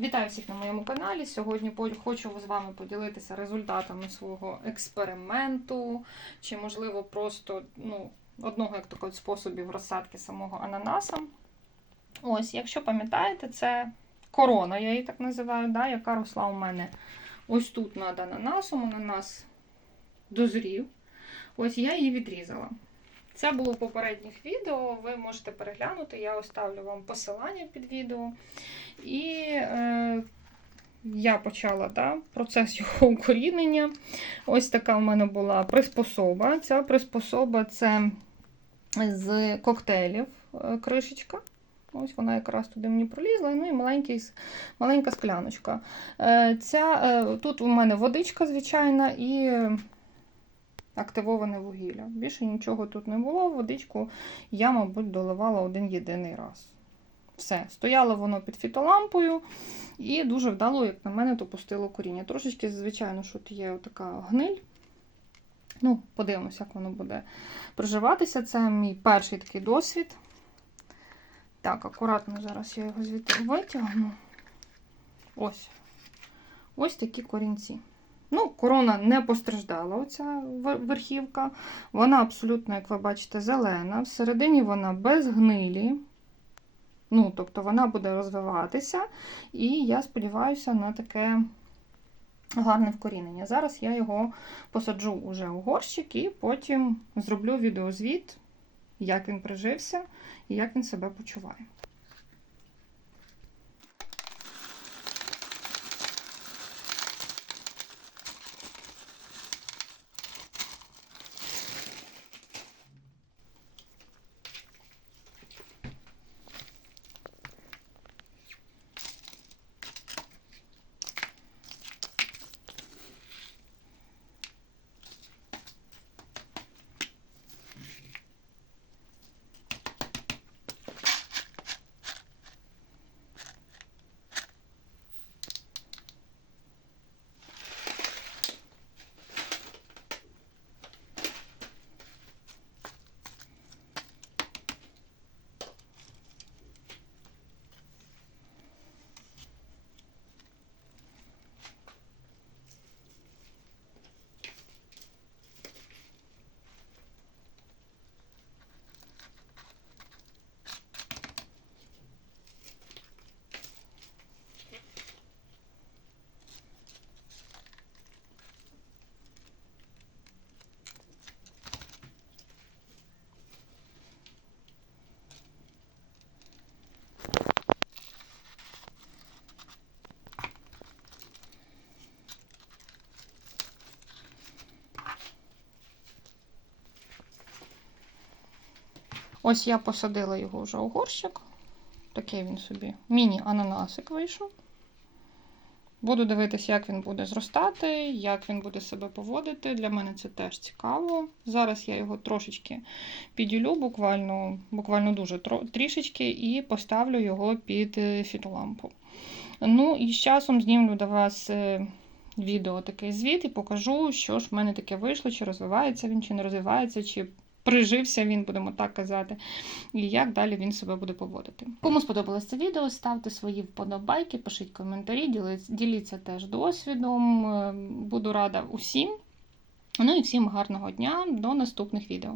Вітаю всіх на моєму каналі. Сьогодні хочу з вами поділитися результатами свого експерименту, чи, можливо, просто ну, одного як такого способів розсадки самого ананаса. Ось, якщо пам'ятаєте, це корона, я її так називаю, да, яка росла у мене ось тут над ананасом. Ананас дозрів. Ось я її відрізала. Це було в попередніх відео, ви можете переглянути, я оставлю вам посилання під відео. І я почала да, процес його укорінення. Ось така в мене була приспособа. Ця приспособа це з коктейлів е, кришечка. Ось вона якраз туди мені пролізла, ну і маленький, маленька скляночка. Е, Ця, е, тут у мене водичка звичайна і активоване вугілля. Більше нічого тут не було. Водичку я, мабуть, доливала один єдиний раз. Все, стояло воно під фітолампою і дуже вдало, як на мене, то пустило коріння. Трошечки, звичайно, що є така гниль. Ну, подивимося, як воно буде проживатися. Це мій перший такий досвід. Так, акуратно зараз я його звідти витягну. Ось. Ось такі корінці. Ну, корона не постраждала, оця верхівка. Вона абсолютно, як ви бачите, зелена. Всередині вона без гнилі. Ну, тобто вона буде розвиватися, і я сподіваюся на таке гарне вкорінення. Зараз я його посаджу уже у горщик і потім зроблю відеозвіт, як він прижився і як він себе почуває. Ось я посадила його вже у горщик. Такий він собі міні-ананасик вийшов. Буду дивитися, як він буде зростати, як він буде себе поводити. Для мене це теж цікаво. Зараз я його трошечки піділю, буквально, буквально дуже трішечки, і поставлю його під е, фітолампу. Ну і з часом знімлю до вас е, відео такий звіт і покажу, що ж в мене таке вийшло, чи розвивається він, чи не розвивається, чи прижився він, будемо так казати, і як далі він себе буде поводити. Кому сподобалось це відео, ставте свої вподобайки, пишіть коментарі, діліться теж досвідом. Е, Буду рада усім. Ну і всім гарного дня, до наступних відео.